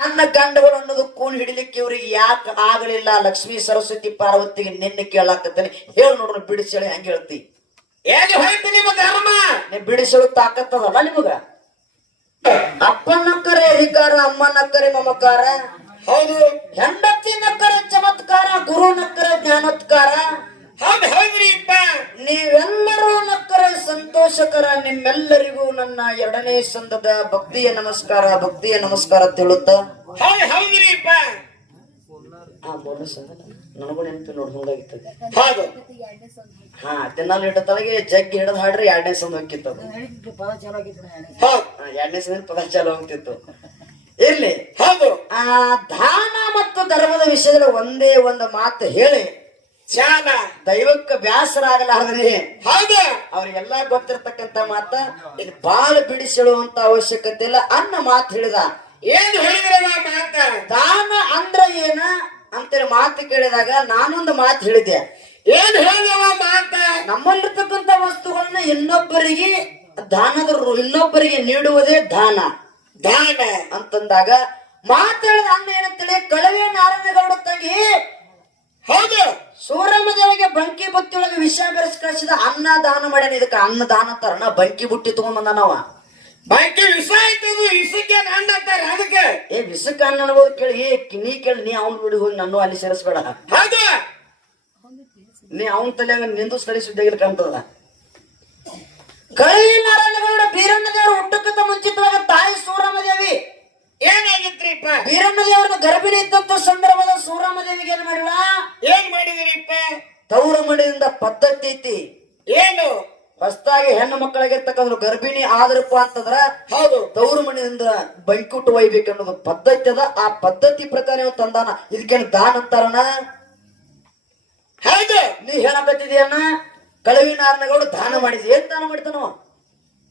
ನನ್ನ ಗಂಡಗಳು ಅನ್ನೋದು ಕೂನ್ ಹಿಡಿಲಿಕ್ಕೆ ಇವ್ರಿಗೆ ಯಾಕೆ ಆಗಲಿಲ್ಲ? ಲಕ್ಷ್ಮೀ ಸರಸ್ವತಿ ಪಾರ್ವತಿಗೆ ನಿನ್ನೆ ಕೇಳಾಕತ್ತೇನೆ, ಹೇಳಿ ನೋಡ್ರಿ ಬಿಡಿಸೇಳಿ ಹೆಂಗ ಹೇಳ್ತಿ? ಹೇಗೆ ಹೋಯ್ತು ನಿಮ್ಮ ಧರ್ಮ? ನೀ ಬಿಡಿಸೇಳು ತಾಕತ್ತದಲ್ಲ ನಿಮಗ? ಅಪ್ಪನಕ್ಕರೆ ಅಧಿಕಾರ, ಅಮ್ಮನಕ್ಕರೆ ಮಮಕಾರ, ಹೌದು. ಹೆಂಡತಿ ನಕ್ಕರೆ ಚಮತ್ಕಾರ, ಗುರು ನಕ್ಕರೆ ಜ್ಞಾನೋತ್ಕಾರ. ಹೌದು ಹೌದ್ರಿ ಇಪ್ಪ. ನೀವೆಲ್ಲರೂ ನಕ್ಕರೆ ಸಂತೋಷಕರ. ನಿಮ್ಮೆಲ್ಲರಿಗೂ ನನ್ನ 2ನೇ ಸಂದದ ಭಕ್ತಿಯ ನಮಸ್ಕಾರ, ಭಕ್ತಿಯ ನಮಸ್ಕಾರ ತಿಳುತ್ತ. ಹೌದು ಹೌದ್ರಿ ಇಪ್ಪ. ಆ 3ನೇ ಸಂದ ನನಗೂ ನೆನಪು ನೋಡಿ ಹಂಗಾಗಿರ್ತದೆ. ಹೌದು. ಹಾ, ತಿನ್ನಲ್ ಇಟ್ಟ ತಳಗೆ ಜಗ್ಗಿ ಹಿಡಿದು ಹಾಡ್ರಿ 2ನೇ ಸಂದ ಹೋಗಿತ್ತು. ಹೌದು. 2ನೇ ಸಂದ ಪದ ಚಾಲು ಹೋಗ್ತಿತ್ತು. ಇರ್ಲಿ. ಹೌದು. ಆ ದಾನ ಮತ್ತು ಧರ್ಮದ ವಿಷಯದಲ್ಲಿ ಒಂದೇ ಒಂದು ಮಾತು ಹೇಳಿ ಚಾಲ ದೈವಕ್ಕೆ ಬ್ಯಾಸರಾಗಲಾರದ್ರಿ. ಹೌದು. ಅವ್ರಿಗೆಲ್ಲ ಗೊತ್ತಿರ್ತಕ್ಕಂತ ಮಾತ. ಇದು ಬಾಳ ಬಿಡಿಸಿಡುವಂತ ಅವಶ್ಯಕತೆ ಇಲ್ಲ. ಅನ್ನ ಮಾತು ಹೇಳಿದ. ಏನು ಹೇಳಿದ್ರಲ್ಲ ಮಾತ? ದಾನ ಅಂದ್ರ ಏನ ಅಂತೇಳಿ ಮಾತು ಕೇಳಿದಾಗ ನಾನೊಂದು ಮಾತು ಹೇಳಿದೆ. ಏನು ಹೇಳಿದವ ಮಾತ? ನಮ್ಮಲ್ಲಿರ್ತಕ್ಕಂಥ ವಸ್ತುಗಳನ್ನ ಇನ್ನೊಬ್ಬರಿಗೆ ಇನ್ನೊಬ್ಬರಿಗೆ ನೀಡುವುದೇ ದಾನ. ದಾನ ಅಂತಂದಾಗ ಮಾತಾಡಿದ ಅನ್ನ ಏನಂತೇಳಿ ಕಳವೆ ನಾರಾಯಣಗೌಡ ತಂಗಿ ಹೌದು ಸೂರಮ್ಮದೇವಿಗೆ ಬಂಕಿ ಬುತ್ತಿಯೊಳಗೆ ವಿಷ ಬೆರೆಸಿ ಕಳಿಸಿದ ಅನ್ನ ದಾನ ಮಾಡ್ಯಾನ. ಇದಕ್ಕೆ ಅನ್ನ ದಾನ ಅಂತಾರಣ. ಬಂಕಿ ಬುಟ್ಟಿ ತಗೊಂಡ್ ನಾವ ಬಾಕಿ ವಿಷ ಆಯ್ತದು. ವಿಷಕ್ಕೆ ಅನ್ನ ಅಂತಾರ. ಅದಕ್ಕೆ ವಿಷಕ್ಕೆ ಅನ್ನ ಅನ್ಬೋದು. ಕೇಳಿ ನೀ ಕೇಳಿ, ನೀ ಅವ್ನ ಬಿಡಿ ಹೋಗಿ ನಾನು ಅಲ್ಲಿ ಸೇರಿಸ್ಬೇಡ. ಹೌದು. ನೀ ಅವನ ತಲೆಯಾಗ ನಿಂದು ಸರಿ ಸುದ್ದಿಗಿಲ್ ಕಾಣ್ತದ. ಕಳವಿ ನಾರಾಯಣಗೌಡ ಬೀರಣ್ಣದೇವರು ಹುಟ್ಟಕ್ಕಿಂತ ಮುಂಚಿತವಾಗ ತಾಯಿ ಸೂರಮ್ಮದೇವಿ ಏನಾಗಿತ್ರಿಪ್ಪ? ಬೀರಣ್ಣದೇವರನ್ನ ಗರ್ಭಿಣಿ ಇದ್ದಂತ ಸಂದರ್ಭದ ಸೂರಮ್ಮದೇವಿಗೆ ಏನ್ ಮಾಡಿಲ್ಲ? ಏನ್ ಮಾಡಿದ್ರಿಪ್ಪ? ತೌರ ಮಡಿಯಿಂದ ಪದ್ಧತಿ ಐತಿ. ಏನು? ಹೊಸದಾಗಿ ಹೆಣ್ಣು ಮಕ್ಕಳಾಗಿರ್ತಕ್ಕಂಥ ಗರ್ಭಿಣಿ ಆದ್ರಪ್ಪ ಅಂತಂದ್ರ ಹೌದು ತೌರ ಮನೆಯಿಂದ ಬಂಕುಟ್ಟು ಒಯ್ಬೇಕನ್ನೋದು ಪದ್ಧತಿ ಅದ. ಆ ಪದ್ಧತಿ ಪ್ರಕಾರ ಇವ್ ತಂದಾನ. ಇದಕ್ಕೇನು ದಾನ ಅಂತಾರಣ? ಹೌದು. ನೀ ಹೇಳಕತ್ತಿದೀಯಣ್ಣ ಕಳವಿ ನಾರಾಯಣಗೌಡ ದಾನ ಮಾಡಿದ್ವಿ. ಏನ್ ದಾನ ಮಾಡ್ತಾನವ?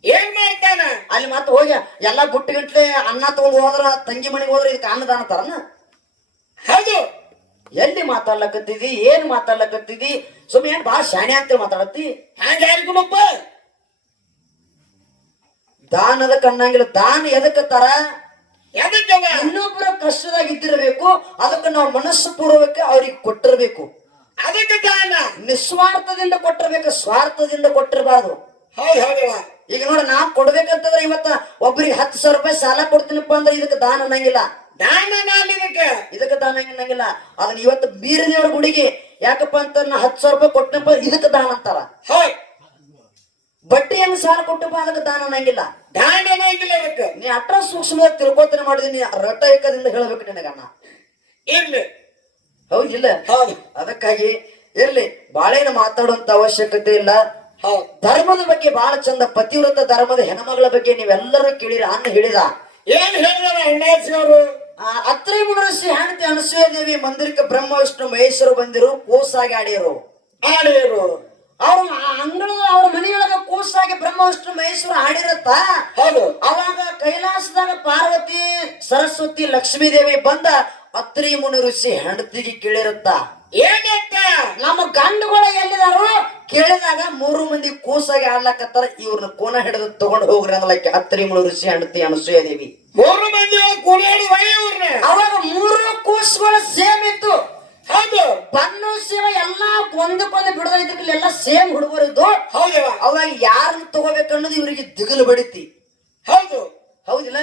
ಏನ್ ಮಾಡ್ತಾನ? ಅಲ್ಲಿ ಮತ್ತೆ ಹೋಗಿ ಎಲ್ಲಾ ಬುಟ್ಟಿ ಗಂಟ್ಲೆ ಅನ್ನ ತಗೊಂಡ್ ಹೋದ್ರ, ತಂಗಿ ಮನೆಗೆ ಹೋದ್ರ ಇದಕ್ಕೆ ಅನ್ನದಾನ ಅಂತಾರನ? ಹೌದು. ಎಲ್ಲಿ ಮಾತಾಡ್ಲಕತ್ತಿದಿ? ಏನ್ ಮಾತಾಡ್ಲಕತ್ತಿದಿ? ಸುಮ್ಮನೆ ಏನ್ ಬಾಳ ಶಾಣೆ ಅಂತೇಳಿ ಮಾತಾಡತ್ತಿ? ಹ್ಯಾಂಗ ಯಾರಿಗುಣಪ್ಪ? ದಾನದ ಕಣ್ಣಂಗಿಲ್ಲ. ದಾನ ಎದಕ್ಕತ್ತಾರ? ಎದಕ್ಕವ? ಇನ್ನೊಬ್ಬರ ಕಷ್ಟದಾಗ ಇದ್ದಿರಬೇಕು. ಅದಕ್ಕೆ ನಾವು ಮನಸ್ಸು ಪೂರ್ವಕ ಅವ್ರಿಗೆ ಕೊಟ್ಟಿರ್ಬೇಕು. ಅದಕ್ಕೆ ದಾನ. ನಿಸ್ವಾರ್ಥದಿಂದ ಕೊಟ್ಟಿರ್ಬೇಕು, ಸ್ವಾರ್ಥದಿಂದ ಕೊಟ್ಟಿರಬಾರ್ದು. ಹೌದು ಹೌದವ. ಈಗ ನೋಡ, ನಾ ಕೊಡ್ಬೇಕಂತಂದ್ರೆ ಇವತ್ತ ಒಬ್ಬರಿಗೆ 10,000 ರೂಪಾಯಿ ಸಾಲ ಕೊಡ್ತೀನಪ್ಪ ಅಂದ್ರೆ ಇದಕ್ಕೆ ದಾನ ಅನ್ನಂಗಿಲ್ಲ. ದಾನ ಇದಕ್ಕೆ ದಾನ ಅನ್ನಂಗಿಲ್ಲ. ಅದನ್ನ ಇವತ್ತು ಬೀರದೇವ್ರ ಗುಡಿಗೆ ಯಾಕಪ್ಪ ಅಂತ ನಾ 10,000 ರೂಪಾಯಿ ಕೊಟ್ಟನಪ್ಪ ಇದಕ್ಕೆ ದಾನ ಅಂತಾರ. ಹೌದು. ಬಡ್ಡಿ ಹೆಂಗ್ ಸಾಲ ಕೊಟ್ಟಪ್ಪ ಅದಕ್ಕೆ ದಾನ ಅನ್ನಂಗಿಲ್ಲ. ದಾನ ಅನ್ನಂಗಿಲ್ಲ. ಅದಕ್ಕೆ ನೀ ಅಟ್ರ ಸೂಕ್ಷ್ಮವಾಗಿ ತಿಳ್ಕೊತನೆ ಮಾಡಿದೀನಿ. ರಟ ಏಕದಿಂದ ಹೇಳಬೇಕು ನಿನಗಣ್ಣ. ಇರ್ಲಿ. ಹೌದಿಲ್ಲ? ಹೌದು. ಅದಕ್ಕಾಗಿ ಇರ್ಲಿ, ಬಾಳೇನು ಮಾತಾಡುವಂತ ಅವಶ್ಯಕತೆ ಇಲ್ಲ. ಹೌದು. ಧರ್ಮದ ಬಗ್ಗೆ ಬಹಳ ಚಂದ. ಪತಿವ್ರತ ಧರ್ಮದ ಹೆಣ್ಮಗಳ ಬಗ್ಗೆ ನೀವೆಲ್ಲರೂ ಕೇಳಿರ. ಅನ್ನ ಹೇಳಿದ. ಏನ್ ಹೇಳಿದಾರ ಅಣ್ಣಾಚಿಯವರು? ಅತ್ರಿ ಮುನರ್ಷಿ ಹೆಂಡತಿ ಅನಸೂಯ ದೇವಿ ಮಂದಿರಕ್ಕೆ ಬ್ರಹ್ಮ ವಿಷ್ಣು ಮಹೇಶ್ವರು ಬಂದಿರು, ಕೂಸಾಗಿ ಆಡಿರು. ಅವ್ರ ಅಂಗಳದ ಅವ್ರ ಮನೆಯೊಳಗ ಕೂಸಾಗಿ ಬ್ರಹ್ಮ ವಿಷ್ಣು ಮಹೇಶ್ವರ ಆಡಿರತ್ತ. ಹೌದು. ಅವಾಗ ಕೈಲಾಸದಾಗ ಪಾರ್ವತಿ ಸರಸ್ವತಿ ಲಕ್ಷ್ಮೀ ದೇವಿ ಬಂದ ಅತ್ರಿ ಮುನಿ ಋಷಿ ಹೆಂಡತಿಗೆ ಕೇಳಿರುತ್ತ. ಏನಂತ? ನಮ್ಮ ಗಂಡುಗಳು ಎಲ್ಲಿದಾರು ಕೇಳಿದಾಗ 3 ಮಂದಿ ಕೂಸಾಗಿ ಆಡ್ಲಕತ್ತಾರ. ಇವ್ರನ್ನ ಕೋನ ಹಿಡಿದು ತಗೊಂಡು ಹೋಗ್ರಿ ಅಂದ್ಲಕ್ಕೆ ಅತ್ರಿ ಮುನಿ ಋಷಿ ಹೆಂಡತಿ ಅನಸೂಯ ದೇವಿ. 3 ಮಂದಿ ಕೂಡಿ ಇವ್ರನ್ನ. ಅವಾಗ 3 ಕೂಸುಗಳು ಸೇಮ್ ಇತ್ತು. ಹೌದು. ಬನ್ನು ಸೇವ ಎಲ್ಲಾ ಒಂದಕ್ಕೊಂದು ಬಿಡದಿದ್ರಲ್ಲಿ ಎಲ್ಲ ಸೇಮ್ ಹುಡುಗರಿದ್ದು. ಹೌದವ. ಅವಾಗ ಯಾರನ್ನ ತಗೋಬೇಕನ್ನೋದು ಇವರಿಗೆ ದಿಗಿಲು ಬಡಿತಿ. ಹೌದು. ಹೌದಿಲ್ಲ?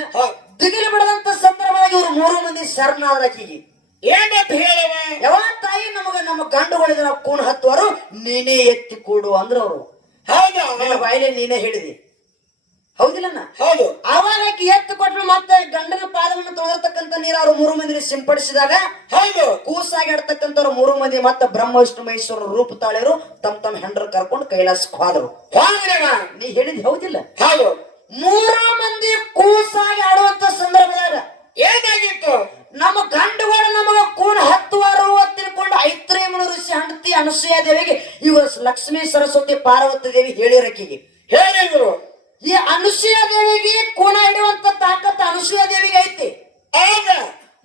ದಿಗಿಲು ಬಿಡದಂತ ಸಂದರ್ಭದಾಗ ಇವ್ರು 3 ಮಂದಿ ಶರಣಾದ್ರಕಿಗೆ ಏನಂತ ಹೇಳವ? ಯಾವ ತಾಯಿ ನಮಗ ನಮ್ಮ ಗಂಡುಗಳಿದ ನಾವು ಕೂನ್ ಹತ್ತುವರು, ನೀನೇ ಎತ್ತಿ ಕೂಡು ಅಂದ್ರ ಅವರು. ಹೌದು. ನಿನ್ನ ಬಾಯಿಲೆ ನೀನೇ ಹೇಳಿದಿ. ಹೌದಿಲ್ಲಣ್ಣ? ಹೌದು. ಅವಾಗ ಎತ್ತು ಕೊಟ್ರು ಮತ್ತೆ ಗಂಡನ ಪಾದವನ್ನು ತೊಳೆದಿರ್ತಕ್ಕಂಥ ನೀರು ಅವ್ರು 3 ಮಂದಿ ಸಿಂಪಡಿಸಿದಾಗ ಹೌದು ಕೂಸಾಗಿ ಆಡ್ತಕ್ಕಂಥವ್ರು 3 ಮಂದಿ ಮತ್ತೆ ಬ್ರಹ್ಮ ವಿಷ್ಣು ಮಹೇಶ್ವರ ರೂಪ ತಾಳಿರು. ತಮ್ಮ ಹೆಂಡ್ರ ಕರ್ಕೊಂಡು ಕೈಲಾಸಕ್ಕೆ ಹೋದ್ರು. ನೀ ಹೇಳಿದ್ ಹೌದಿಲ್ಲ? ಹೌದು. 3 ಮಂದಿ ಕೂಸಾಗಿ ಆಡುವಂತ ಸಂದರ್ಭದಾಗ ಏನಾಗಿತ್ತು? ನಮ್ಮ ಗಂಡುಗಳು ನಮಗ ಕೂನ್ ಹತ್ತುವರು ತಿಳ್ಕೊಂಡು ಐತ್ರಿ ಮುನಿ ಋಷಿ ಹೆಂಡತಿ ಅನಸೂಯ ದೇವಿಗೆ ಇವ ಲಕ್ಷ್ಮೀ ಸರಸ್ವತಿ ಪಾರ್ವತಿ ದೇವಿ ಹೇಳಿರಕಿಗೆ ಹೇಳಿದ್ರು. ಈ ಅನಸೂಯ ದೇವಿಗೆ ಕೋಣ ಹಿಡಿಯುವಂತ ತಾಕತ್ ಅನಸೂಯ ದೇವಿಗೆ ಐತಿ.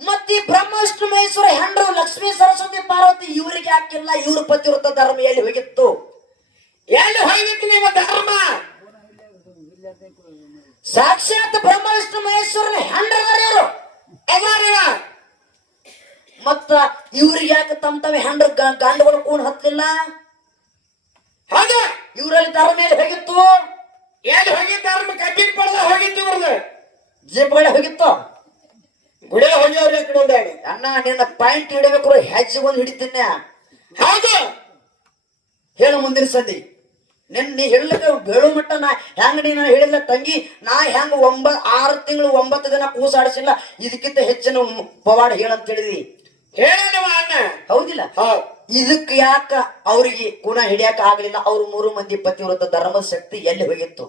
ಮತ್ತೆ ಈ ಬ್ರಹ್ಮ ವಿಷ್ಣು ಮಹೇಶ್ವರ ಹೆಂಡ್ರು ಲಕ್ಷ್ಮೀ ಸರಸ್ವತಿ ಪಾರ್ವತಿ ಇವ್ರಿಗೆ ಹಾಕಿಲ್ಲ. ಇವ್ರ ಪತಿವ್ರತ ಧರ್ಮ ಎಲ್ಲಿ ಹೋಗಿತ್ತು? ಎಲ್ಲಿ ಹೋಗಿತ್ತು ನಿಮ್ಮ ಧರ್ಮ? ಸಾಕ್ಷಾತ್ ಬ್ರಹ್ಮ ವಿಷ್ಣು ಮಹೇಶ್ವರನ ಹೆಂಡ್ರದಾರ ಇವರು. ಮತ್ತ ಇವ್ರಿಗೆ ಯಾಕೆ ತಮ್ಮ ಹೆಂಡ್ರ ಗಂಡುಗಳು ಕೂಣ್ ಹತ್ತಲಿಲ್ಲ? ಹೌದು. ಇವರಲ್ಲಿ ಧರ್ಮ ಮೇಲೆ ಹೋಗಿತ್ತು, ಎಲ್ಲಿ ಹೋಗಿದ್ದಾರ ಕಬ್ಬಿನ ಪಡೆದ ಹೋಗಿತ್ತು ಇವ್ರದ್ದು ಜೀಪ್ಗಳೇ ಹೋಗಿತ್ತು. ಗುಡಿ ಹೋಗ್ಯವ್ರಿ ಆ ಕಡೆ ಒಂದಾಡಿ. ಅಣ್ಣ ನಿನ್ನ ಪಾಯಿಂಟ್ ಹಿಡಿಬೇಕು, ಹೆಜ್ಜೆ ಒಂದು ಹಿಡಿತೀನಿ. ಹೌದು. ಹೇಳು ಮುಂದಿನ ಸಂಧಿ. ನೀ ಹೇಳಲಿಕ್ಕೆ ಹೇಳು ಮಟ್ಟ ನಾ ಹೆಂಗ ನೀನು ಹೇಳಿಲ್ಲ ತಂಗಿ, ನಾ ಹೆಂಗ 6 ತಿಂಗಳು 9 ದಿನ ಕೂಸಾಡಿಸಿಲ್ಲ, ಇದಕ್ಕಿಂತ ಹೆಚ್ಚಿನ ಪವಾಡ ಹೇಳಂತ ಹೇಳಿದಿ. ಹೇಳೋಣ ಅಣ್ಣ. ಹೌದಿಲ್ಲ? ಇದಕ್ಕೆ ಯಾಕ ಅವ್ರಿಗೆ ಕುಣ ಹಿಡಿಯಾಕ ಆಗ್ಲಿಲ್ಲ? ಅವ್ರು 3 ಮಂದಿ ಪತಿವ್ರತ ಧರ್ಮದ ಶಕ್ತಿ ಎಲ್ಲಿ ಹೋಗಿತ್ತು?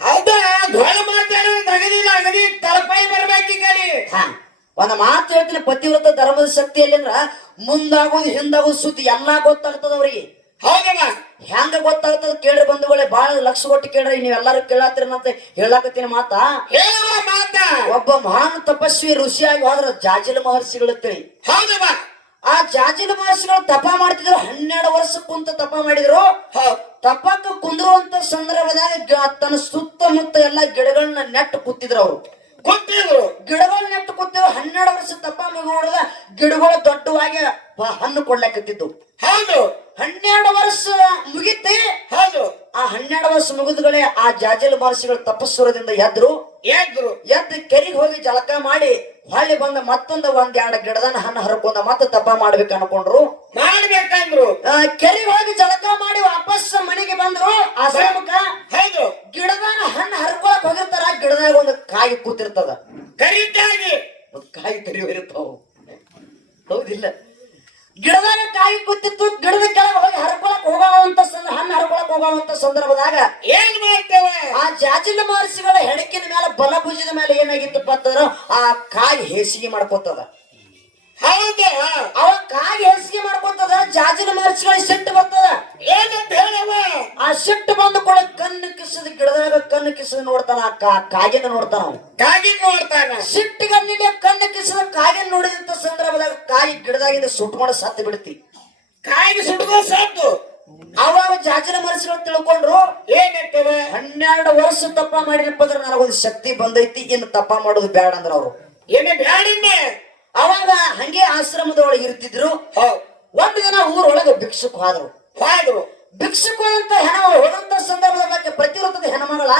ಹೌದಾ? ಧ್ವಳ ಮಾತಾಡೋದು ಅಗದಿಲ್ಲ, ಅಗದಿ ತಲಪಾಯಿ ಬರ್ಬೇಕು ಈ ಕಡೆ. ಒಂದ್ ಮಾತು ಹೇಳ್ತೀನಿ, ಪತಿವ್ರತ ಧರ್ಮದ ಶಕ್ತಿ ಎಲ್ಲಿಂದ್ರ ಮುಂದಾಗೋದು ಹಿಂದಾಗೋದು ಸುದ್ದಿ ಎಲ್ಲಾ ಗೊತ್ತಾಗ್ತದ ಅವ್ರಿಗೆ. ಹೌದಮ್ಮ. ಹೆಂಗ ಗೊತ್ತಾಗ್ತದ ಕೇಳ್ರಿ ಬಂಧುಗಳೇ, ಬಾಳ ಲಕ್ಷ ಕೊಟ್ಟು ಕೇಳ್ರಿ. ನೀವೆಲ್ಲಾರು ಕೇಳಾತಿರನಂತ ಹೇಳಾಕತ್ತೀನಿ ಮಾತಾ. ಹೇಳುವ ಮಾತ. ಒಬ್ಬ ಮಹಾನ್ ತಪಸ್ವಿ ಋಷಿಯಾಗಿ ಹೋದ್ರ ಜಾಜಿಲ ಮಹರ್ಷಿಗಳು ತಿಳಿ. ಹೌದಮ್ಮ. ಆ ಜಾಜಿಲ ಮಹರ್ಷಿಗಳು ತಪ ಮಾಡ್ತಿದ್ರು, 12 ವರ್ಷ ಕುಂತ ತಪ ಮಾಡಿದ್ರು. ತಪಕ್ಕೆ ಕುಂದ್ರುವಂತ ಸಂದರ್ಭದಾಗ ತನ್ನ ಸುತ್ತಮುತ್ತ ಎಲ್ಲಾ ಗಿಡಗಳನ್ನ ನೆಟ್ಟು ಕೂತಿದ್ರು. ಅವ್ರು ಕೂತಿದ್ರು, ಗಿಡಗಳು ನೆಟ್ಟು ಕೂತಿದ್ರು. 12 ವರ್ಷ ತಪ ಮುಗಿದ ಗಿಡಗಳು ದೊಡ್ಡವಾಗಿ ಹಣ್ಣು ಕೊಡ್ಲಾಕತ್ತಿದ್ದು. ಹೌದು. 12 ವರ್ಷ ಮುಗಿತಿ. ಹೌದು. ಆ 12 ವರ್ಷ ಮುಗಿದ್ಗಳೇ ಆ ಜಾಜಲ ಮಹರ್ಷಿಗಳು ತಪಸ್ವರದಿಂದ ಎದ್ರು. ಎದ್ದು ಕೆರೆಗೆ ಹೋಗಿ ಜಳಕ ಮಾಡಿ ಹೊಳ್ಳಿ ಬಂದ ಮತ್ತೊಂದು 1-2 ಗಿಡದನ್ನ ಹಣ್ಣು ಹರ್ಕೊಂಡ ಮತ್ತೆ ತಪ ಮಾಡ್ಬೇಕು ಅನ್ಕೊಂಡ್ರು. ಮಾಡ್ಬೇಕಂದ್ರು. ಕೆರೆಗೆ ಹೋಗಿ ಜಳಕ ಮಾಡಿ ವಾಪಸ್ ಮನೆಗೆ ಬಂದ್ರು. ಆಶ್ರಮಕ್ಕ ಹೌದು. ಗಿಡದಾನ ಹಣ್ಣು ಹರ್ಕೊಳಕ್ ಹೋಗಿರ್ತಾರ. ಗಿಡದಾಗ ಒಂದು ಕಾಯಿ ಕೂತಿರ್ತದ, ಕರಿತಾಗಿ ಕಾಯಿ ಕರಿವಿರ್ತಾವ. ಹೌದಿಲ್ಲ? ಗಿಡದಾಗ ಕಾಯಿ ಕೂತಿತ್ತು. ಗಿಡದ ಕೆಳಗೆ ಹೋಗಿ ಹರ್ಕೊಳಕ್ ಹೋಗುವಂತ ಹಣ್ಣು ಹರ್ಕೊಳಕ್ ಹೋಗುವಂತ ಸಂದರ್ಭದಾಗ ಏನ್ ಮಾಡ್ತೇವೆ? ಆ ಜಾಜಿಲ ಮಹರ್ಷಿಗಳ ಹೆಡಕಿನ ಮೇಲೆ ಬಲಭುಜದ ಮೇಲೆ ಏನಾಗಿತ್ತಪ್ಪ ಅಂತಂದ್ರ ಆ ಕಾಯಿ ಹೇಸಿಗೆ ಮಾಡ್ಕೊತದ. ಹೌದಾ? ಅವ ಕಾಯಿ ಹೇಸಿಗೆ ಮಾಡ್ಕೊತದ. ಜಾಜಿಲ ಮಹರ್ಷಿಗಳ ಸಿಟ್ಟು ಬರ್ತದ. ಏನಂತ ಹೇಳವ? ಆ ಸಿಟ್ಟು ಬಂದು ಕೂಡ ಕಣ್ಣು ಕಿಸದ ಗಿಡದಾಗ ಕಣ್ಣು ಕಿಸದ ನೋಡ್ತಾನ. ಕಾಗಿನ ನೋಡ್ತಾನ. ಕಾಗಿನ ನೋಡ್ತಾನ. ಸಿಟ್ಟಿಗಣ್ಣಿಲೆ ಕಣ್ಣು ಕಿಸದ ಕಾಗಿನ ನೋಡಿದಂತ ಸಂದರ್ಭದಾಗ ಕಾಯಿ ಗಿಡದಾಗಿಂದ ಸುಟ್ಕೊಂಡು ಸತ್ತು ಬಿಡ್ತಿ. ಕಾಯಿಗೆ ಸುಟ್ಕೋ ಸತ್ತು. ಅವಾಗ ಜಾಜಿಲ ಮಹರ್ಷಿಗಳು ತಿಳ್ಕೊಂಡ್ರು, ಏನಂತೇವೆ? 12 ವರ್ಷ ತಪ್ಪ ಮಾಡಿರಪ್ಪ ಅಂದ್ರೆ ನನಗೊಂದು ಶಕ್ತಿ ಬಂದೈತಿ, ಇನ್ನು ತಪ್ಪ ಮಾಡೋದು ಬೇಡ ಅಂದ್ರ ಅವ್ರು. ಏನೇ ಬ್ಯಾಡಿನ್ನೆ? ಅವಾಗ ಹಂಗೆ ಆಶ್ರಮದೊಳಗೆ ಇರ್ತಿದ್ರು. ಒಂದು ದಿನ ಊರೊಳಗೆ ಭಿಕ್ಷುಕ್ ಹೋದ್ರು. ಭಿಕ್ಷುಕ್ ಹೋದಂತ ಹೋದಂತ ಸಂದರ್ಭದಾಗ ಪ್ರತಿವ್ರತದ ಹೆಣ್ಮಗಳ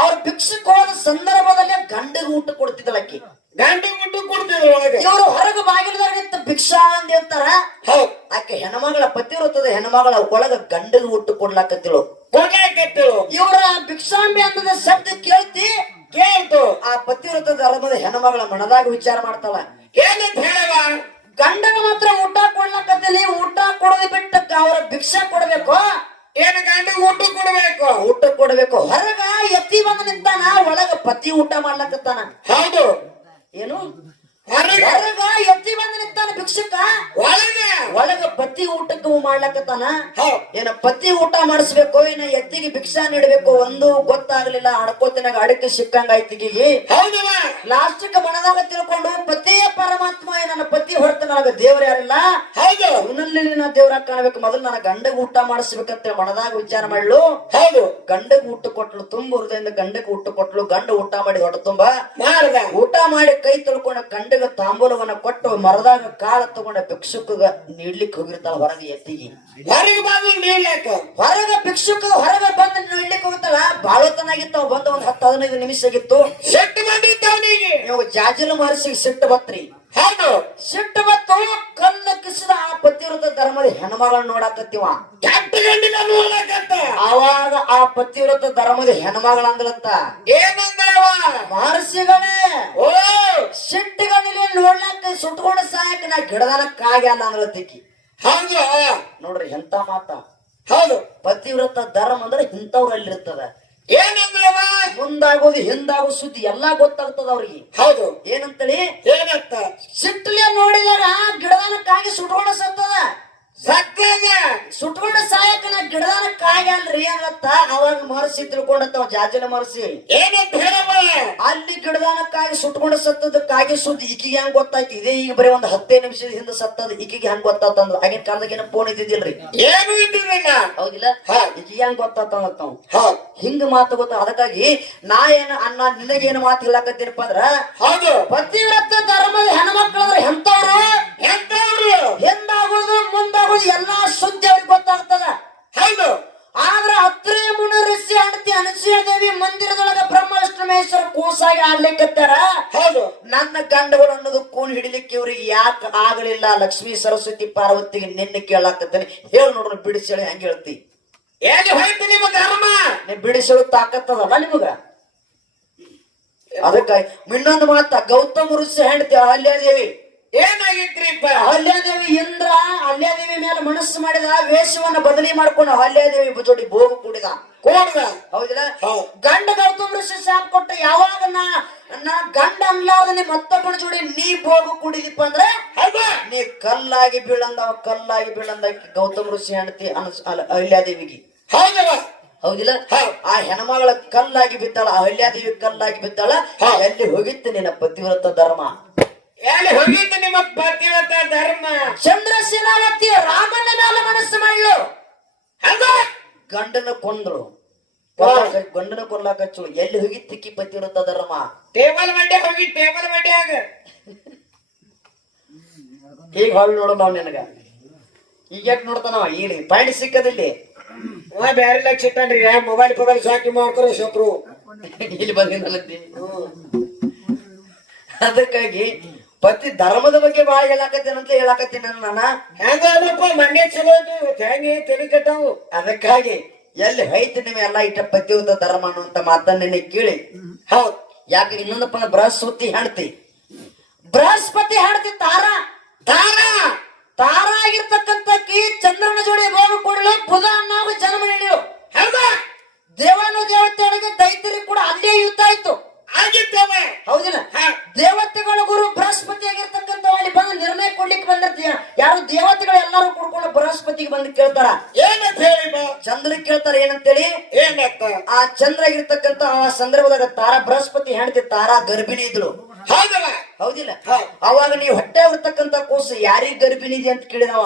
ಅವ್ರ ಭಿಕ್ಷುಕ್ ಹೋದ ಸಂದರ್ಭದಲ್ಲಿ ಗಂಡಿಗೆ ಊಟ ಕೊಡ್ತಿದ್ದಳಕ್ಕಿ. ಗಂಡಿಗೆ ಊಟ ಕೊಡ್ತಿದ್ರು ಒಳಗೆ. ಇವರು ಹೊರಗೆ ಬಾಗಿಲದಾಗ ನಿಂತ ಭಿಕ್ಷಾ ಅಂತ ಹೇಳ್ತಾರ. ಆಕೆ ಹೆಣ್ಮಗಳ ಪತಿವ್ರತದ ಹೆಣ್ಮಗಳ ಒಳಗ ಗಂಡಿಗೆ ಊಟ ಕೊಡ್ಲಾಕತ್ತಿಳು. ಇವರ ಭಿಕ್ಷಾಂಬಿ ಅನ್ನದ ಶಬ್ದ ಕೇಳ್ತು. ಆ ಪತಿವ್ರತ ಧರ್ಮದ ಹೆಣ್ಮಗಳ ಮನದಾಗ ವಿಚಾರ ಮಾಡ್ತಾಳ. ಏನಂತ ಹೇಳವ? ಗಂಡಗ ಮಾತ್ರ ಊಟ ಕೊಡ್ಲಾಕತ್ತಲಿ, ಊಟ ಕೊಡೋದು ಬಿಟ್ಟು ಅವ್ರ ಭಿಕ್ಷಾ ಕೊಡ್ಬೇಕು. ಏನು ಗಂಡಿಗೆ ಊಟ ಕೊಡ್ಬೇಕು? ಊಟ ಕೊಡ್ಬೇಕು. ಹೊರಗ ಎತ್ತಿ ಬಂದು ನಿಂತಾನ, ಒಳಗ ಪತಿ ಊಟ ಮಾಡ್ಲಕತ್ತಾನ. ಹೌದು. ಏನು? ಹೊರಗ ಎತ್ತಿ ಬಂದು ನಿಂತಾನ ಭಿಕ್ಷಕ, ಒಳಗ ಪತಿ ಊಟಕ್ಕೆ ಮಾಡ್ಲಕತ್ತಾನ. ಏನ ಪತಿ ಊಟ ಮಾಡಿಸ್ಬೇಕು, ಏನ ಎತ್ತಿಗೆ ಭಿಕ್ಷಾ ನೀಡಬೇಕು, ಒಂದು ಗೊತ್ತಾಗ್ಲಿಲ್ಲ. ಅಡ್ಕೋತಿನಾಗ ಅಡಕೆ ಸಿಕ್ಕಂಗ ಆಯ್ತಿಗೆ. ಲಾಸ್ಟಿಕ್ ಮನದಾಗ ತಿಳ್ಕೊಂಡು ಪತಿಯೇ ಪರಮಾತ್ಮ, ನನ್ನ ಪತಿ ಹೊರತು ನನಗ ದೇವ್ರ ಯಾರಿಲ್ಲ, ಅವನಲ್ಲಿ ನಾ ದೇವ್ರ ಕಾಣಬೇಕು, ಮೊದಲು ನನ್ನ ಗಂಡಗ್ ಊಟ ಮಾಡಿಸ್ಬೇಕಂತ ಮನದಾಗ ವಿಚಾರ ಮಾಡ್ಲು. ಗಂಡಗ್ ಊಟ ಕೊಟ್ಲು, ತುಂಬ ಹೃದಯದಿಂದ ಗಂಡಗ್ ಊಟ ಕೊಟ್ಲು. ಗಂಡ ಊಟ ಮಾಡಿ ಹೊಟ್ಟೆ ತುಂಬ ಊಟ ಮಾಡಿ ಕೈ ತೊಳ್ಕೊಂಡ ಗಂಡಗ ತಾಂಬೂಲವನ್ನ ಕೊಟ್ಟು ಮರದಾಗ ಕಾಳ ತಗೊಂಡ ಭಿಕ್ಷುಕಗ ನೀಡ್ಲಿಕ್ಕೆ ಹೋಗಿರ್ತಾಳ. ಹೊರಗೆ ಎತ್ತಿಗೆ ಹೊರಗ ಭಿಕ್ಷುಕ ಹೊರಗ ಬಂದು ನೀಡ್ಲಿಕ್ಕೆ ಹೋಗ್ತಾಳ. ಬಾಳತನಾಗಿತ್ತು. ಬಂದ ಒಂದ್ 10-15 ನಿಮಿಷ ಆಗಿತ್ತು. ನೀವು ಜಾಜಿಲ ಮಹರ್ಷಿಗೆ ಸಿಟ್ಟು ಬತ್ರಿ. ಸಿಟ್ಟು ಬತ್ತು. ಕಲ್ಲ ಕಿಸಿದ ಆ ಪತಿವ್ರತ ಧರ್ಮದ ಹೆಣ್ಮಗಳನ್ನ ನೋಡಾಕತ್ತೀವ. ಅವಾಗ ಆ ಪತಿವ್ರತ ಧರ್ಮದ ಹೆಣ್ಮಗಳ ಅಂದ್ಲಂತ. ಏನಂದ್ರವ? ಮಹರ್ಷಿಗಳೇ, ಸಿಟ್ಟಿಗಳಲ್ಲಿ ನೋಡ್ಲಾಕ ಸುಟ್ಕೊಂಡು ಸಾಯಕ ನಾ ಗಿಡದನ ಕಾಗ್ಯಲ್ಲ ಅಂದ್ಲತ್ತಿಕ್ಕಿ. ನೋಡ್ರಿ ಎಂತ ಮಾತ. ಪತಿವ್ರತ ಧರ್ಮ ಅಂದ್ರೆ ಇಂಥವ್ರಲ್ಲಿರ್ತದ. ಏನಂದ್ರವ? ಮುಂದಾಗೋದು ಹಿಂದಾಗೋದು ಸುದ್ದಿ ಎಲ್ಲಾ ಗೊತ್ತಾಗ್ತದ ಅವ್ರಿಗೆ. ಏನಂತೇಳಿ? ಏನಂತ? ಸಿಟ್ಟಲೆ ನೋಡಿದಾಗ ಗಿಡದನ ಕಾಗಿ ಸುಟ್ಕೊಂಡು ಸತ್ತದ. ಸುಟ್ಕೊಂಡ ಸಾಯಕನ ಗಿಡದಾನ ಕಾಯಿ ಅಲ್ರಿ ಅನ್ನತ್ತ. ಅವಾಗ ಮಹರ್ಷಿ ತಿಳ್ಕೊಂಡತ್ತವ ಜಾಜಿಲ ಮಹರ್ಷಿ. ಏನಂತ ಹೇಳಮ್ಮ? ಅಲ್ಲಿ ಗಿಡದಾನ ಕಾಯಿ ಸುಟ್ಕೊಂಡ ಸತ್ತದ ಕಾಗಿ ಸುದ್ದಿ ಈಕಿಗೆ ಹೆಂಗ್ ಗೊತ್ತಾಯ್ತು? ಇದೇ ಈಗ ಬರೀ ಒಂದ್ 15 ನಿಮಿಷದ ಹಿಂದೆ ಸತ್ತದ. ಈಕಿಗೆ ಹೆಂಗ್ ಗೊತ್ತಾತಂದ್ರ ಆಗಿನ ಕಾಲದಾಗ ಏನ ಫೋನ್ ಇದ್ದಿದ್ದಿಲ್ರಿ. ಏನು ಇದ್ದಿಲ್ಲ. ಹೌದಿಲ್ಲ? ಈಕಿಗೆ ಹೆಂಗ್ ಗೊತ್ತಾತಂತ ಹಿಂಗ ಮಾತು ಗೊತ್ತ. ಅದಕ್ಕಾಗಿ ನಾ ಏನ ಅಣ್ಣ ನಿನಗೇನು ಮಾತು ಹೇಳಾಕತ್ತೀನಪ್ಪ ಅಂದ್ರ, ಪತಿವ್ರತ ಧರ್ಮದ ಹೆಣ್ಮಕ್ಳು ಅಂದ್ರೆ ಎಂತ ಮಾಡ್ಲಿಕ್ಕತ್ತಾರ. ಹೌದು ನನ್ನ ಗಂಡಗಳು ಅನ್ನೋದು ಕೂನ್ ಹಿಡಿಲಿಕ್ಕೆ ಇವ್ರಿಗೆ ಯಾಕೆ ಆಗಲಿಲ್ಲ? ಲಕ್ಷ್ಮೀ ಸರಸ್ವತಿ ಪಾರ್ವತಿಗೆ ನಿನ್ನ ಕೇಳಾಕತ್ತೇನೆ, ಹೇಳಿ ನೋಡ್ರಿ ಬಿಡಿಸೇಳಿ ಹೆಂಗ್ ಹೇಳ್ತಿ? ಎಲ್ಲಿ ಹೋಯ್ತು ನಿಮ್ಮ ಧರ್ಮ? ನೀ ಬಿಡಿಸಲು ತಾಕತ್ತದಲ್ಲ ನಿಮಗ. ಅದಕ್ಕಾಗಿ ಇನ್ನೊಂದು ಮಾತ, ಗೌತಮ ಋಷಿ ಹೆಂಡತಿ ಅಹಲ್ಯಾದೇವಿ, ಏನಾಗಿತ್ರಿಪ್ಪ? ಅಹಲ್ಯಾದೇವಿ ಇಂದ್ರ ಅಹಲ್ಯಾದೇವಿ ಮೇಲೆ ಮನಸ್ಸು ಮಾಡಿದ, ವೇಷವನ್ನ ಬದಲಿ ಮಾಡ್ಕೊಂಡು ಅಹಲ್ಯಾದೇವಿ ಜೋಡಿ ಭೋಗ ಕೂಡಿದ. ಹೌದಿಲ್ಲ? ಗಂಡ ಗೌತಮ ಋಷಿ ಶಾಪ ಕೊಟ್ಟ, ಯಾವಾಗ ನಾ ಗಂಡ ಅನ್ಲಾರ್ದನೆ ಮತ್ತೊಬ್ಬನ ಜೋಡಿ ನೀ ಭೋಗ ಕೂಡಿದಿಪ್ಪ ಅಂದ್ರೆ ನೀ ಕಲ್ಲಾಗಿ ಬೀಳಂದ ಗೌತಮ ಋಷಿ ಹೆಂಡತಿ ಅಹಲ್ಯಾದೇವಿಗೆ. ಹೌದಿಲ್ಲ? ಆ ಹೆಣ್ಮಗಳ ಕಲ್ಲಾಗಿ ಬಿದ್ದಾಳ, ಅಹಲ್ಯಾದೇವಿ ಕಲ್ಲಾಗಿ ಬಿದ್ದಾಳ. ಎಲ್ಲಿ ಹೋಗಿತ್ತು ನಿನ್ನ ಪತಿವ್ರತ ಧರ್ಮ? ಎಲ್ಲಿ ಹೋಗಿತ್ತು ನಿಮ್ಮ ಪತಿವ್ರತ ಧರ್ಮ? ಚಂದ್ರಸೇನಾವತಿ ರಾಮನ ಮೇಲೆ ಮನಸ್ಸು ಮಾಡಲು, ಗಂಡನ ಕೊಂದಳು, ಗಂಡನ ಕೊಲ್ಲಾಕಚ್ಚು. ಎಲ್ಲಿ ಹೋಗಿತ್ತಿಕ್ಕಿ ಪತಿವ್ರತ ಧರ್ಮ? ಟೇಬಲ್ ಮಂಡ್ಯ ಹೋಗಿ, ಟೇಬಲ್ ಮಂಡ್ಯಾಗ. ಈಗ ಹೊಳ್ ನೋಡು ನಾವ್ ನಿನಗ. ಈಗ ಯಾಕೆ ನೋಡ್ತಾನವ? ಇಲ್ಲಿ ಪಾಯಿಂಟ್ ಸಿಕ್ಕದಿಲ್ಲಿ ಬ್ಯಾರೆ ಲಕ್ಷ ಇಟ್ಟನ್ರಿ, ಮೊಬೈಲ್ ಸಾಕಿ ಮಾಡ್ಕೊರ ಶತ್ರು ಇಲ್ಲಿ ಬಂದಿನಲ್ಲತ್ತಿ. ಅದಕ್ಕಾಗಿ ಪತಿ ಧರ್ಮದ ಬಗ್ಗೆ ಬಾಳ ಹೇಳಾಕತ್ತೀನಿ ನಾನು. ಹೆಂಗಪ್ಪ ಮಂಡ್ಯ ಚಲೋ ಹೆಂಗೆ ತಲೆ ಕಟ್ಟಾವು. ಅದಕ್ಕಾಗಿ ಎಲ್ಲಿ ಹೈತಿ ನಿಮ್ಮೆಲ್ಲ ಇಟ್ಟ ಪತಿವ್ರತ ಧರ್ಮ ಅನ್ನುವಂತ ಮಾತನ್ನ ನಿನಗೆ ಕೇಳಿ. ಹೌದ್, ಯಾಕೆ ಇನ್ನೊಂದಪ್ಪ ಬೃಹಸ್ಪತಿ ಹೆಂಡತಿ ತಾರ ಆಗಿರ್ತಕ್ಕಂಥಕ್ಕಿ ಚಂದ್ರನ ಜೋಡಿ ಭೋಗ ಕೊಡಲು ಬುಧ ಅನ್ನೋ ಜನ್ಮ ನೀಡಿರು. ದೇವಾನು ದೇವತೆಗಳಿಗೆ ದೈತ್ಯರಿಗೆ ಕೂಡ ಅಲ್ಲೇ ಯುದ್ಧ ಆಯ್ತು. ಹೌದಿಲ್ಲ? ದೇವತೆಗಳ ಗುರು ಬೃಹಸ್ಪತಿ ಆಗಿರ್ತಕ್ಕಂಥ ಅಲ್ಲಿ ಬಂದು ನಿರ್ಣಯ ಕೊಡ್ಲಿಕ್ಕೆ ಬಂದಿರ್ತೀಯ. ಯಾರು ದೇವತೆಗಳು ಎಲ್ಲರೂ ಕೂಡ್ಕೊಂಡು ಬೃಹಸ್ಪತಿಗೆ ಬಂದು ಕೇಳ್ತಾರ, ಏನಂತ ಹೇಳಿ ಚಂದ್ರಕ್ಕೆ ಕೇಳ್ತಾರ ಏನಂತೇಳಿ. ಆ ಚಂದ್ರ ಆಗಿರ್ತಕ್ಕಂಥ ಆ ಸಂದರ್ಭದಾಗ ಬೃಹಸ್ಪತಿ ಹೆಂಡತಿ ತಾರಾ ಗರ್ಭಿಣಿ ಇದ್ಳು. ಹೌದಿಲ್ಲ? ಅವಾಗ ನೀವು ಹೊಟ್ಟೆ ಇರ್ತಕ್ಕಂಥ ಕೂಸು ಯಾರಿಗ್ ಗರ್ಭಿಣಿ ಇದೆ ಅಂತ ಕೇಳಿದವ.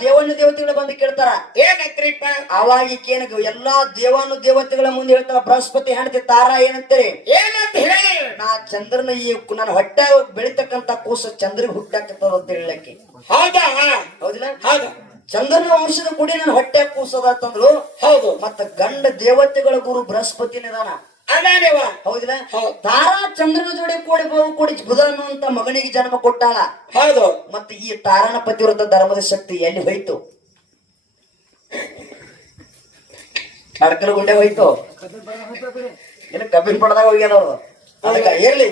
ದೇವಾನು ದೇವತೆಗಳು ಬಂದು ಕೇಳ್ತಾರ ಏನಂತ್ರಿಪ್ಪ? ಅವಾಗ ಈಕೇನ ಎಲ್ಲಾ ದೇವಾನು ದೇವತೆಗಳ ಮುಂದೆ ಹೇಳ್ತಾರ, ಬೃಹಸ್ಪತಿ ಹೆಂಡತಿ ತಾರಾ ಏನಂತೇಳಿ. ಏನಂತ ಹೇಳಿ? ನಾ ಚಂದ್ರನ ಈ ನನ್ನ ಹೊಟ್ಟೆ ಬೆಳಿತಕ್ಕಂತ ಕೂಸು ಚಂದ್ರಿಗೆ ಹುಟ್ಟಾಕತ್ತದ ಅಂತ ಹೇಳಕ್ಕೆ. ಹೌದಿಲ್ಲ? ಚಂದ್ರನ ವಂಶದ ಕುಡಿ ನನ್ನ ಹೊಟ್ಟೆ ಕೂಸದ ಅಂತಂದ್ರು. ಹೌದು. ಮತ್ತ ಗಂಡ ದೇವತೆಗಳ ಗುರು ಬೃಹಸ್ಪತಿನಿದಾನ. ಹೌದಿಲ್ಲ? ತಾರಾ ಚಂದ್ರನ ಜೋಡಿ ಕೂಡಿ ಬುಧ ಅನ್ನುವಂತ ಮಗನಿಗೆ ಜನ್ಮ ಕೊಟ್ಟಾಳ. ಹೌದು. ಮತ್ತೆ ಈ ತಾರನ ಪತಿವ್ರತ ಧರ್ಮದ ಶಕ್ತಿ ಎಲ್ಲಿ ಹೋಯ್ತು? ಅಡ್ಕಲ ಗುಂಡೆ ಹೋಯ್ತು, ಏನು ಕಬ್ಬಿನ ಪಡದಾಗ ಹೋಗ್ಯಾನವ್ರು. ಅದಕ್ಕ ಇರ್ಲಿ,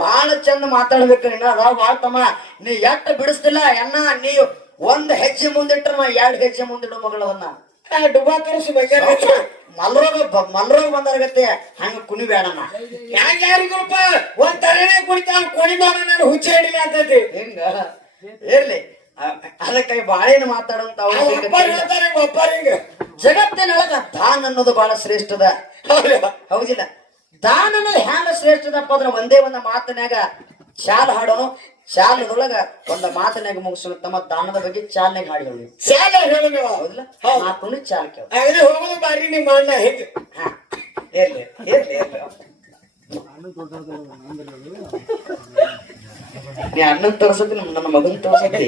ಬಹಳ ಚಂದ ಮಾತಾಡ್ಬೇಕು. ಅದಾವ ಬಾಳ ತಮ್ಮ, ನೀ ಎಟ್ಟ ಬಿಡಿಸ್ತಿಲ್ಲ ಎನ್ನ. ನೀವು ಒಂದ್ ಹೆಜ್ಜೆ ಮುಂದಿಟ್ರ ನಾ 2 ಹೆಜ್ಜೆ ಮುಂದಿಡು ಮಗಳವನ್ನ. ಡುಬಾ ತರಿಸಿ ಮಲ್ರೋಗ ಬಂದಾಗತ್ತೆ ಹಂಗ ಕುಣಿಬೇಡಮ್ಮ. ಯಾರಿಗಪ್ಪ ಒಂದ್ ತಲೆನೇ ಕುಣಿತಾವ, ಕುಣಿ ಮಾಡ ನಾನು ಹುಚ್ಚ ಹಿಡಿಲ್ಲ ಅಂತೈತಿ. ಹಿಂಗ ಇರ್ಲಿ. ಅದಕ್ಕಾಗಿ ಬಾಳೇನು ಮಾತಾಡುವಂತ ಒಪ್ಪರಿಗೆ ಜಗತ್ತಿನೊಳಗ ದಾನ್ ಅನ್ನೋದು ಬಹಳ ಶ್ರೇಷ್ಠದ. ಹೌದಿಲ್ಲ? ದಾನ್ ಅನ್ನೋದು ಹ್ಯಾಂಗ ಶ್ರೇಷ್ಠದಪ್ಪ ಅಂದ್ರೆ ಒಂದೇ ಒಂದು ಮಾತನ್ಯಾಗ ಶಾಲ್ ಹಾಡೋನು. ಶಾಲದೊಳಗ ಒಂದ ಮಾತನ್ಯಾಗ ಮುಗಿಸೋಣ. ತಮ್ಮ ದಾನದ ಬಗ್ಗೆ ಚಾಲನೆಗೆ ಹಾಡಿ ಹೇಳಿ. ಶಾಲ ಹೇಳಿ. ಹೌದಿಲ್ಲ? ಮಾತು ಚಾಲ ಕೇಳ ಹೋಗೋದು ಬಾರಿ ನಿಮ್ಮ ಅಣ್ಣ ಹೇಗೆ. ಇರ್ಲಿ ನೀ ಅಣ್ಣನ್ ತೋರ್ಸತಿ, ನನ್ನ ಮಗನ್ ತೋರ್ಸತಿ.